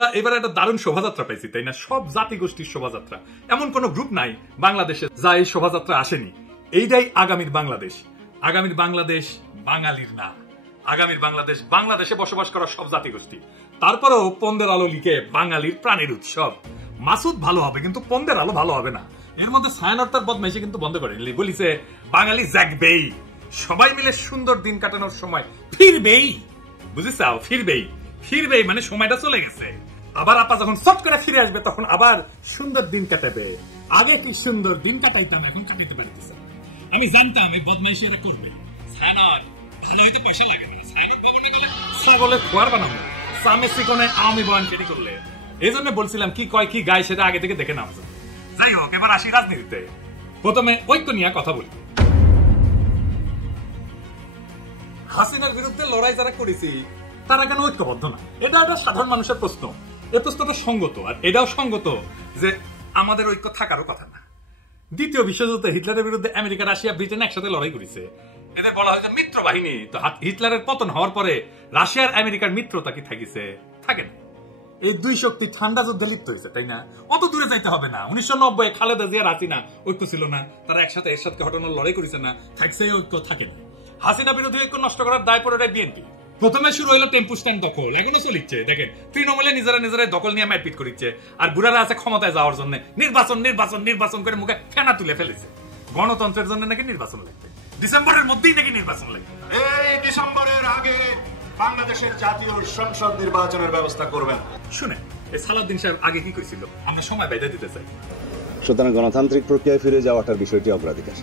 এবার একটা দারুণ শোভাযাত্রা পাইছি, তাই না? সব জাতি গোষ্ঠীর শোভাযাত্রা, এমন কোন গ্রুপ নাই বাংলাদেশে যা এই শোভাযাত্রা আসেনি। এইটাই আগামীর বাংলাদেশ। আগামীর বাংলাদেশ বাঙালির না, আগামীর বাংলাদেশ বাংলাদেশে বসবাস করা সব জাতি গোষ্ঠী। তারপরেও পন্দের আলো লিখে বাঙালির প্রাণের উৎসব। মাসুদ ভালো হবে কিন্তু পন্দের আলো ভালো হবে না। এর মধ্যে ছায়ানট তার বদমাইশি কিন্তু বন্ধ করে বলিছে বাঙালি জাগবেই, সবাই মিলে সুন্দর দিন কাটানোর সময় ফিরবেই। বুঝেছাও? ফিরবেই, ফিরবেই মানে সময়টা চলে গেছে। আবার আপা যখন চট করে ফিরে আসবে তখন আবার সুন্দর দিন কাটাবে। আগে কি সুন্দর দিন কাটাইতাম, এখন কাটাইতে পারতেছে। আমি জানতাম এই বদমাইশি এরা করবে। ছায়ানট ভালো হইতে বেশি লাগে না, ছাগলের খোয়ার বানাবো সামে সিকনে আওয়ামী বয়ান কেটে করলে। এই জন্য বলছিলাম কি কয় কি গায় সেটা আগে থেকে দেখে নাও। যাই হোক, এবার আসি রাজনীতিতে। প্রথমে ঐক্য নিয়ে কথা বলি। হাসিনার বিরুদ্ধে লড়াই যারা করেছি তারা কেন ঐক্যবদ্ধ না? এটা একটা সাধারণ মানুষের প্রশ্ন। এই প্রশ্নটা সঙ্গত, আর এটাও সঙ্গত যে আমাদের ঐক্য থাকারও কথা না। দ্বিতীয় বিশ্বযুদ্ধে হিটলারের বিরুদ্ধে আমেরিকা, রাশিয়া, ব্রিটেন একসাথে লড়াই করেছে। এদের বলা হয় যে মিত্র বাহিনী। তো হিটলারের পতন হওয়ার পরে রাশিয়ার আমেরিকার মিত্রতা কি থাকিছে? থাকে না। এই দুই শক্তি ঠান্ডা যুদ্ধে লিপ্ত হয়েছে, তাই না? অত দূরে যাইতে হবে না। 1990 খালেদা জিয়া, হাসিনা ঐক্য ছিল না, তারা একসাথে এরশাদকে হটানোর লড়াই করেছে না, থাকছে ঐক্য? থাকে না। হাসিনা বিরোধী ঐক্য নষ্ট করার দায় পড়ে বিএনপি। প্রথমে শুরু হলো টেম্পু স্ট্যান্ড দখল, এখনো চলিচ্ছে। দেখেন তৃণমূলে নিজেরা দখল নিয়ে মারপিট করিচ্ছে, আর বুড়ারা আছে ক্ষমতায় যাওয়ার জন্য নির্বাচন নির্বাচন নির্বাচন করে মুখে ফেনা তুলে ফেলেছে। গণতন্ত্রের জন্য নাকি নির্বাচন লাগবে, ডিসেম্বরের মধ্যেই নাকি নির্বাচন লাগবে। এই ডিসেম্বরের আগে বাংলাদেশের জাতীয় সংসদ নির্বাচনের ব্যবস্থা করবেন। শুনে এই সালাউদ্দিন সাহেব আগে কি কইছিল? আমরা সময় বেঁধে দিতে চাই। সুতরাং গণতান্ত্রিক প্রক্রিয়ায় ফিরে যাওয়াটার বিষয়টি অগ্রাধিকার।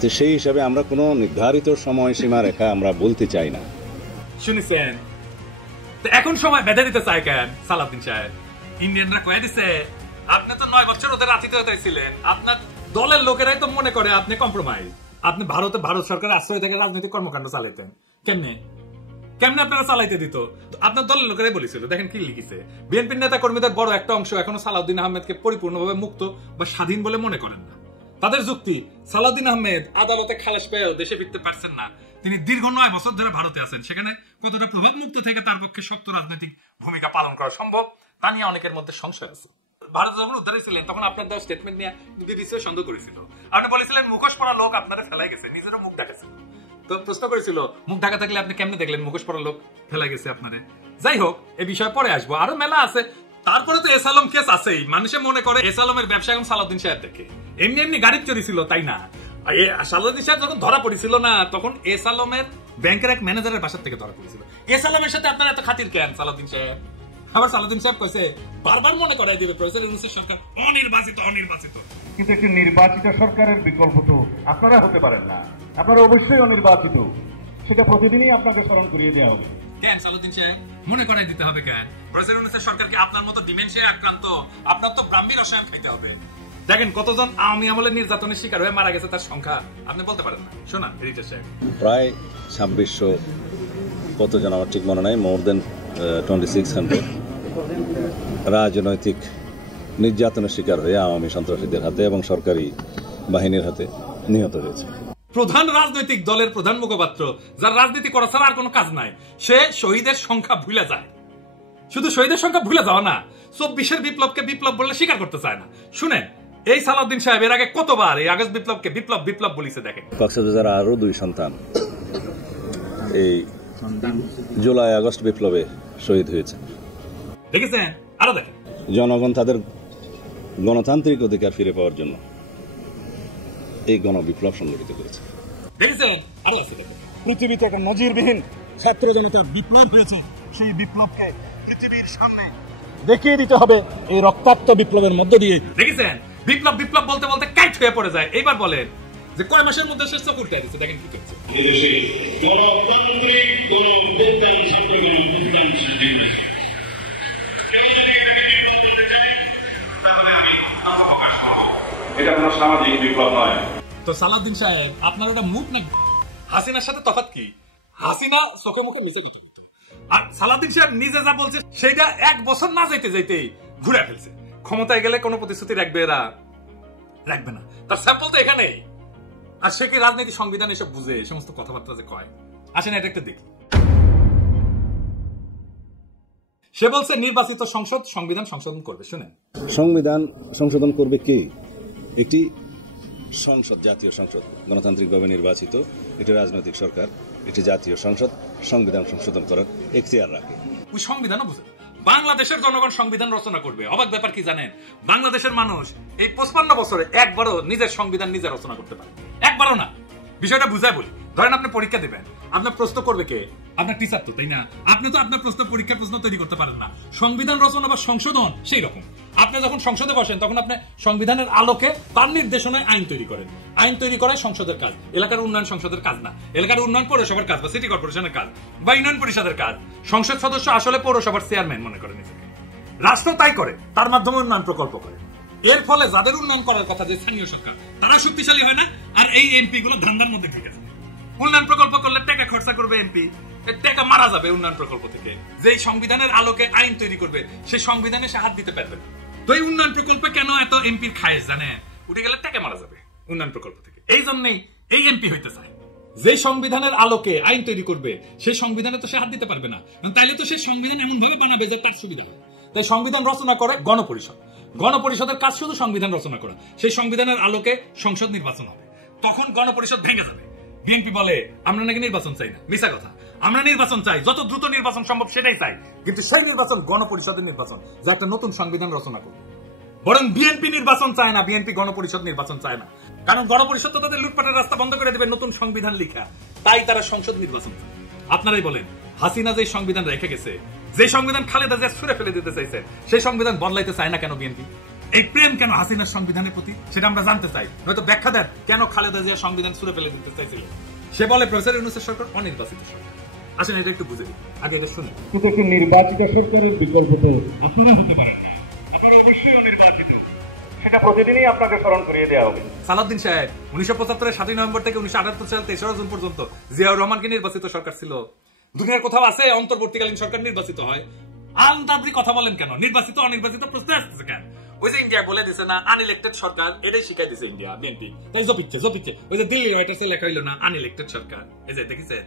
তো সেই হিসাবে আমরা কোনো নির্ধারিত সময়সীমা রেখা আমরা বলতে চাই না। শুনেছেন? এখন সময় বেঁধে দিতে চায় কেন সালাউদ্দিন সাহেব? ইন্ডিয়ানরা কয়ে দিছে আপনি তো 9 বছর ওদের আতিথেয়তা ছিলেন, আপনার দলের লোকেরাই তো মনে করে আপনি কম্প্রোমাইজ। আপনি ভারত সরকারের আশ্রয় থেকে রাজনৈতিক কর্মকাণ্ড চালাইতেন। কেমনে আপনারা চালাইতে দিত? আপনার দলের লোকেরাই বলেছিল। দেখেন কি লিখেছে, বিএনপির নেতা কর্মীদের বড় একটা অংশ এখনো সালাউদ্দিন আহমেদকে পরিপূর্ণভাবে মুক্ত বা স্বাধীন বলে মনে করেন না। তাদের যুক্তি, সালাউদ্দিন আহমেদ আদালতে খালাস পেয়েও দেশে ফিরতে পারছেন না। তিনি দীর্ঘ 9 বছর ধরে ভারতে আছেন, সেখানে কতটা প্রভাব মুক্ত থেকে তার পক্ষে শক্ত রাজনৈতিক ভূমিকা পালন করা সম্ভব তা নিয়ে অনেকের মধ্যে সংশয় আছে। ভারতে যখন উদ্ধার ছিলেন তখন আপনার দেওয়া স্টেটমেন্ট নিয়ে বিবিসিও সন্দেহ করেছিল। আপনি বলেছিলেন মুখোশ পরা লোক আপনারা ফেলাই গেছে, নিজেরও মুখ ঢাকেছে। তো প্রশ্ন করেছিল মুখ ঢাকা থাকলে আপনি কেমনে দেখলেন মুখোশ পরা লোক ফেলাই গেছে আপনারে? যাই হোক, এই বিষয়ে পরে আসবো, আরো মেলা আছে। তারপরে তো এস আলম কেস আছেই। মানুষে মনে করে এস আলমের ব্যবসা এখন সালাউদ্দিন সাহেব দেখে। এমনি এমনি গাড়ির চুরি ছিল, তাই না? সালাউদ্দিন সাহেব যখন ধরা পড়েছিল না, তখন এস আলমের ব্যাংকের এক ম্যানেজারের বাসার থেকে ধরা পড়েছিল। এস আলমের সাথে আপনার এত খাতির কেন সালাউদ্দিন সাহেব? আবার সালাউদ্দিন সাহেব কইছে বারবার মনে করাই দিবে প্রফেসর ইউনূসের সরকার অনির্বাচিত। কিন্তু একটি নির্বাচিত সরকারের বিকল্প তো আপনারা হতে পারেন না, আপনারা অবশ্যই অনির্বাচিত। সেটা প্রতিদিনই আপনাকে স্মরণ করিয়ে দেওয়া হবে। কেন সালাউদ্দিন সাহেব মনে করাই দিতে হবে কেন? প্রফেসর ইউনূসের সরকারকে আপনার মতো ডিমেনশিয়ায় আক্রান্ত, আপনার তো ব্রাহ্মী রসায়ন খাইতে হবে। দেখেন কতজন আওয়ামী আমলের নির্যাতনের শিকার হয়ে মারা গেছে, তার সংখ্যা আপনি বলতে পারেন না। শোনা এডিটর সাহেব, প্রায় 2600 কতজন আমার ঠিক মনে নাই, মোর দেন 2600 রাজনৈতিক নির্যাতনের শিকার হয়ে আওয়ামী সন্ত্রাসীদের হাতে এবং সরকারি বাহিনীর হাতে নিহত হয়েছে। প্রধান রাজনৈতিক দলের প্রধান মুখপাত্র, যার রাজনীতি করা ছাড়া আর কোনো কাজ নাই, সে শহীদের সংখ্যা ভুলে যায়। শুধু শহীদের সংখ্যা ভুলে যাওয়া না, 24-এর বিপ্লবকে বিপ্লব বললে স্বীকার করতে চায় না। শুনেন এই সালাউদ্দিন সাহেব এর আগে কতবার এই আগস্ট বিপ্লবকে বিপ্লব বলিছে। দেখেন কক্সবাজার আরো 2 সন্তান এই জুলাই আগস্ট বিপ্লবে শহীদ হয়েছে। দেখেছেন? আরো দেখেন, জনগণ তাদের গণতান্ত্রিক অধিকার ফিরে পাওয়ার জন্য এই গণবিপ্লব সংগঠিত করেছে। দেখেছেন? আরো আছে দেখেন, পৃথিবীতে একটা নজিরবিহীন ছাত্র জনতার বিপ্লব হয়েছে। সেই বিপ্লবকে পৃথিবীর সামনে দেখিয়ে দিতে হবে এই রক্তাক্ত বিপ্লবের মধ্য দিয়ে। দেখেছেন? বিপ্লব বলতে বলতে কাইট হয়ে পড়ে যায়। এইবার বলেন যে কয় মাসের মধ্যে শেষ চকুর টাই দিচ্ছে। দেখেন কি করছে। এটা কোনো সামাজিক বিপ্লব নয়। তো সালাউদ্দিন সাহেব আপনার ওটা মুখ না হাসিনার সাথে তফাৎ কি? হাসিনা চোখে মুখে মিশে দিত, আর সালাউদ্দিন সাহেব নিজে যা বলছে সেইটা 1 বছর না যাইতে ঘুরে ফেলছে। ক্ষমতায় গেলে কোনো প্রতিশ্রুতি রাখবে এরা? রাখবে না। তার স্যাম্পল তো এখানেই। আর সে কি রাজনীতি সংবিধান এসব বুঝে? এই সমস্ত কথাবার্তা যে কয়, আসেন এটা একটা দেখি। সে বলছে নির্বাচিত সংসদ সংবিধান সংশোধন করবে। শুনেন, সংবিধান সংশোধন করবে কে? একটি সংসদ, জাতীয় সংসদ, গণতান্ত্রিকভাবে নির্বাচিত একটি রাজনৈতিক সরকার, একটি জাতীয় সংসদ সংবিধান সংশোধন করার এখতিয়ার রাখে। ওই সংবিধানও বুঝে বাংলাদেশের জনগণ সংবিধান রচনা করবে। অবাক ব্যাপার কি জানেন, বাংলাদেশের মানুষ এই 55 বছরে একবারও নিজের সংবিধান নিজে রচনা করতে পারে, একবারও না। বিষয়টা বুঝায় বলি, ধরেন আপনি পরীক্ষা দিবেন, আপনার প্রশ্ন করবে কে? আপনার টিচার তো, তাই না? আপনি তো আপনার প্রশ্ন, পরীক্ষার প্রশ্ন তৈরি করতে পারেন না। সংবিধান রচনা বা সংশোধন সেই রকম। আপনি যখন সংসদে বসেন তখন আপনি সংবিধানের আলোকে তার নির্দেশনায় আইন তৈরি করেন। আইন তৈরি করাই সংসদের কাজ, এলাকার উন্নয়ন সংসদের কাজ না। এলাকার উন্নয়ন পৌরসভার কাজ বা সিটি কর্পোরেশনের কাজ বা ইউনিয়ন পরিষদের কাজ। সংসদ সদস্য আসলে পৌরসভার চেয়ারম্যান মনে করেন নিজেকে। রাষ্ট্র তাই করে, তার মাধ্যমে উন্নয়ন প্রকল্প করে। এর ফলে যাদের উন্নয়ন করার কথা, যে স্থানীয় সরকার, তারা শক্তিশালী হয় না, আর এই এমপি গুলো ধান্দার মধ্যে ঠিক আছে। উন্নয়ন প্রকল্প করলে টাকা খরচা করবে এমপি, টাকা মারা যাবে উন্নয়ন প্রকল্প থেকে। যেই সংবিধানের আলোকে আইন তৈরি করবে সেই সংবিধানে সে হাত দিতে পারবে না। তো এই উন্নয়ন প্রকল্পে কেন এত এমপির খায়েশ জানেন? উঠে গেলে টাকা মারা যাবে উন্নয়ন প্রকল্প থেকে। এই জন্যই এই এমপি হইতে চায়। যে সংবিধানের আলোকে আইন তৈরি করবে সেই সংবিধানে তো সে হাত দিতে পারবে না, তাইলে তো সেই সংবিধান এমন ভাবে বানাবে যে তার সুবিধা হয়। তাই সংবিধান রচনা করে গণপরিষদ। গণপরিষদের কাজ শুধু সংবিধান রচনা করা। সেই সংবিধানের আলোকে সংসদ নির্বাচন হবে, তখন গণপরিষদ ভেঙে যাবে। বিএনপি বলে আমরা নাকি নির্বাচন চাই না, মিছা কথা। আমরা নির্বাচন চাই, যত দ্রুত নির্বাচন সম্ভব সেটাই চাই, কিন্তু সেই নির্বাচন গণপরিষদের নির্বাচন, যা একটা নতুন সংবিধান রচনা করবে। বরং বিএনপি নির্বাচন চায় না, বিএনপি গণপরিষদ নির্বাচন চায় না। কারণ গণপরিষদ তো তাদের লুটপাটের রাস্তা বন্ধ করে দেবে নতুন সংবিধান লিখা, তাই তারা সংসদ নির্বাচন চায়। আপনারাই বলেন, হাসিনা যে সংবিধান রেখে গেছে, যে সংবিধান খালেদা জিয়া ছুঁড়ে ফেলে দিতে চাইছে, সেই সংবিধান বদলাইতে চায় না কেন বিএনপি? এই প্রেম কেন হাসিনার সংবিধানের প্রতি, সেটা আমরা জানতে চাই। নয়তো ব্যাখ্যা দেন কেন খালেদা জিয়া সংবিধান ছুঁড়ে ফেলে দিতে চাইছিলেন। সে বলে প্রফেসর ইউনূসের সরকার অনির্বাচিত সরকার। আসেন এটা একটু বুঝে দিই, আগে এটা শুনে। শুধু একটি নির্বাচিত সরকারের বিকল্প তো আপনারা হতে পারেন না, আপনারা অবশ্যই অনির্বাচিত। সেটা প্রতিদিনই আপনাকে স্মরণ করিয়ে দেওয়া হবে। সালাউদ্দিন সাহেব 1975 7 নভেম্বর থেকে 1978 সাল 23 জুন পর্যন্ত জিয়াউর রহমানকে নির্বাচিত সরকার ছিল। দুনিয়ার কোথাও আছে অন্তর্বর্তীকালীন সরকার নির্বাচিত হয়? আন্দাবরি কথা বলেন কেন? নির্বাচিত অনির্বাচিত প্রশ্ন আসছে কেন? ওই যে ইন্ডিয়া বলে দিছে না আনইলেক্টেড সরকার, এটাই শিখাই দিছে ইন্ডিয়া বিএনপি। তাই জপিচ্ছে ওই যে দিল্লি রাইটার্সে লেখা হইলো না আনইলেক্টেড সরকার। এই যে দেখেছেন,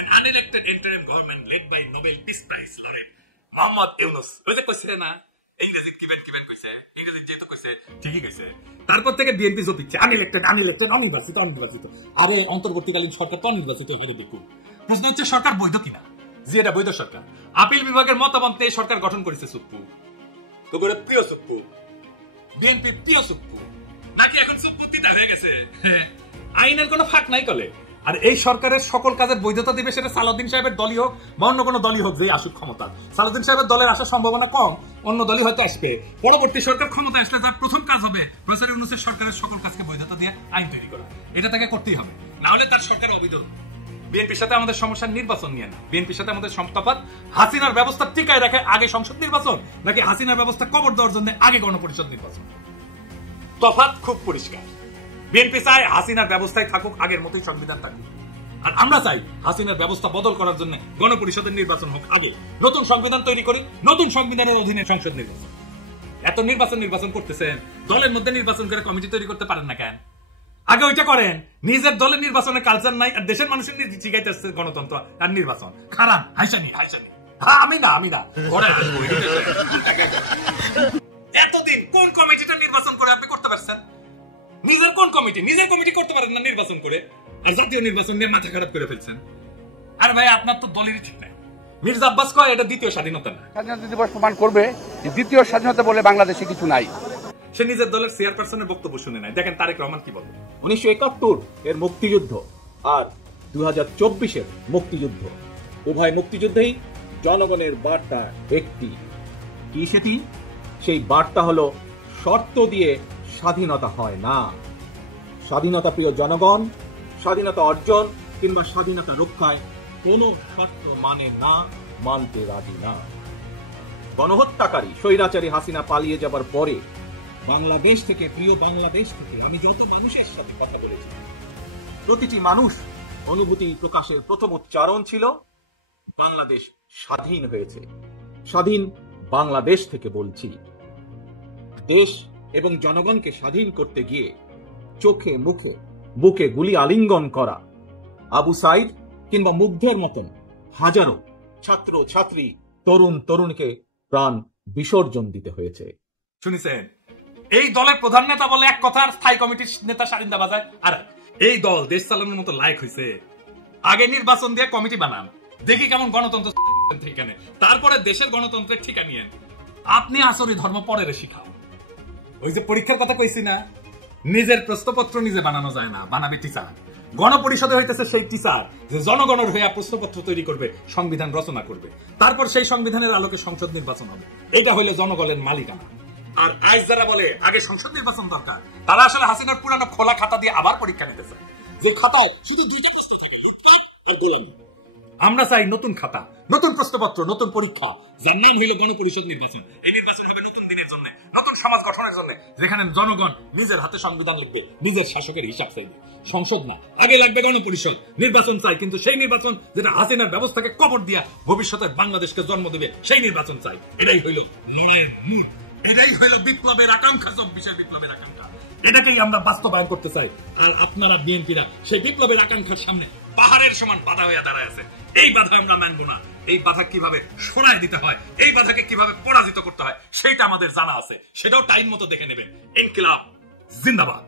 an unelected interim government led by Nobel Peace Prize laureate Mohammad Yunus. ওই যে কইছে না ইংরেজি কিবেন কইছে, ইংরেজি যেহেতু কইছে ঠিকই কইছে। তারপর থেকে বিএনপি জপিচ্ছে আনইলেক্টেড অনির্বাচিত। আরে অন্তর্বর্তীকালীন সরকার তো অনির্বাচিত হয়ে দেখুন। প্রশ্ন হচ্ছে সরকার বৈধ কিনা? জি এটা বৈধ সরকার। আপিল বিভাগের মতামত নিয়ে সরকার গঠন করেছে সুপ্পু। তো করে প্রিয় সুপ্পু, বিএনপি প্রিয় সুপ্পু নাকি এখন সুপ্পু তিতা হয়ে গেছে? আইনের কোনো ফাঁক নাই কলে। আর এই সরকারের সকল কাজের বৈধতা দিবে সেটা সালাউদ্দিন সাহেবের দলই হোক বা অন্য কোনো দলই হোক, যে আসুক ক্ষমতা। সালাউদ্দিন সাহেবের দলের আসার সম্ভাবনা কম, অন্য দলই হয়তো আসবে। পরবর্তী সরকার ক্ষমতা আসলে তার প্রথম কাজ হবে প্রফেসর ইউনূসের সরকারের সকল কাজকে বৈধতা দিয়ে আইন তৈরি করা। এটা তাকে করতেই হবে, না হলে তার সরকার অবৈধ। বিএনপির সাথে আমাদের সমস্যা নির্বাচন নিয়ে না, বিএনপির সাথে আমাদের তফাৎ হাসিনার ব্যবস্থা টিকায় রাখে আগে সংসদ নির্বাচন, নাকি হাসিনার ব্যবস্থা কবর দেওয়ার জন্য আগে গণপরিষদ নির্বাচন। তফাৎ খুব পরিষ্কার। বিএনপি চায় হাসিনার ব্যবস্থায় থাকুক, আগের মতোই সংবিধান থাকুক। আর আমরা চাই হাসিনার ব্যবস্থা বদল করার জন্য গণপরিষদের নির্বাচন হোক আগে, নতুন সংবিধান তৈরি করি, নতুন সংবিধানের অধীনে সংসদ নির্বাচন। এত নির্বাচন করতেছেন, দলের মধ্যে নির্বাচন করে কমিটি তৈরি করতে পারেন না কেন? আগে ওইটা করেন। নিজের দলের নির্বাচনের কালচার নাই, আর দেশের মানুষের শিখাইতেছে গণতন্ত্র আর নির্বাচন। খারাপ হাইসানি। আমি না এতদিন কোন কমিটিটা নির্বাচন করে আপনি করতে পারছেন? নিজের কমিটি করতে পারেন না নির্বাচন করে, আর জাতীয় নির্বাচন নিয়ে মাথা খারাপ করে ফেলছেন। আর ভাই আপনার তো দলেরই ঠিক নাই। মির্জা আব্বাস কয় এটা দ্বিতীয় স্বাধীনতা না। স্বাধীনতা দিবস প্রমাণ করবে যে দ্বিতীয় স্বাধীনতা বলে বাংলাদেশে কিছু নাই। সে নিজের দলের চেয়ারপারসনের বক্তব্য শুনে নাই। দেখেন তারেক রহমান কি বলে। 1971 এর মুক্তিযুদ্ধ আর 2024 মুক্তিযুদ্ধ, উভয় মুক্তিযুদ্ধেই জনগণের বার্তা একটি। কি সেটি? সেই বার্তা হলো শর্ত দিয়ে স্বাধীনতা হয় না। স্বাধীনতা প্রিয় জনগণ স্বাধীনতা অর্জন কিংবা স্বাধীনতা রক্ষায় কোনো শর্ত মানে না, মানতে রাজি না। গণহত্যাকারী স্বৈরাচারী হাসিনা পালিয়ে যাবার পরে বাংলাদেশ থেকে, প্রিয় বাংলাদেশ থেকে আমি যত মানুষের সাথে কথা বলেছি, প্রতিটি মানুষ অনুভূতি প্রকাশের প্রথম উচ্চারণ ছিল বাংলাদেশ স্বাধীন হয়েছে। স্বাধীন বাংলাদেশ থেকে বলছি। দেশ এবং জনগণকে স্বাধীন করতে গিয়ে চোখে মুখে বুকে গুলি আলিঙ্গন করা আবু সাইদ কিংবা মুগ্ধের মতন হাজারো ছাত্র ছাত্রী তরুণ তরুণীকে প্রাণ বিসর্জন দিতে হয়েছে। শুনেছেন, এই দলের প্রধান নেতা বলে এক কথা, স্থায়ী কমিটির নেতা সারিন্দা বাজায় আর এই দল দেশ চালানোর মতো লায়ক হয়েছে। আগে নির্বাচন দিয়ে কমিটি বানান, দেখি কেমন গণতন্ত্র ঠিকানে, তারপরে দেশের গণতন্ত্রের ঠিকা নিয়েন। আপনি আসরি ধর্ম পরের শিখাও। ওই যে পরীক্ষার কথা কইছি না, নিজের প্রশ্নপত্র নিজে বানানো যায় না, বানাবে টিচার। গণপরিষদে হইতেছে সেই টিচার যে জনগণের হয়ে প্রশ্নপত্র তৈরি করবে, সংবিধান রচনা করবে, তারপর সেই সংবিধানের আলোকে সংসদ নির্বাচন হবে। এটা হইলে জনগণের মালিকানা। আর আজ যারা বলে আগে সংসদ নির্বাচন দরকার, তারা আসলে হাসিনার পুরানো খোলা খাতা দিয়ে আবার পরীক্ষা নিতে চায়, যে খাতায় শুধু দুইটা প্রশ্ন থাকে, লুটপাট আর গোলামি। আমরা চাই নতুন খাতা, নতুন প্রশ্নপত্র, নতুন পরীক্ষা, যার নাম হইল গণপরিষদ নির্বাচন। এই নির্বাচন হবে নতুন দিনের জন্য, নতুন সমাজ গঠনের জন্য, যেখানে জনগণ নিজের হাতে সংবিধান লিখবে, নিজের শাসকের হিসাব চাইবে। সংসদ না, আগে লাগবে গণপরিষদ। নির্বাচন চাই, কিন্তু সেই নির্বাচন যেটা হাসিনার ব্যবস্থাকে কবর দিয়া ভবিষ্যতের বাংলাদেশকে জন্ম দেবে, সেই নির্বাচন চাই। এটাই হইল লড়াইয়ের মূল, এটাই হইল বিপ্লবের আকাঙ্ক্ষা, চব্বিশের বিপ্লবের আকাঙ্ক্ষা। এটাকেই আমরা বাস্তবায়ন করতে চাই। আর আপনারা বিএনপিরা সেই বিপ্লবের আকাঙ্ক্ষার সামনে পাহাড়ের সমান বাধা হয়ে দাঁড়ায় আছে। এই বাধা আমরা মানব না। এই বাধা কিভাবে সরায় দিতে হয়, এই বাধাকে কিভাবে পরাজিত করতে হয়, সেটা আমাদের জানা আছে। সেটাও টাইম মতো দেখে নেবেন। ইনকিলাব জিন্দাবাদ।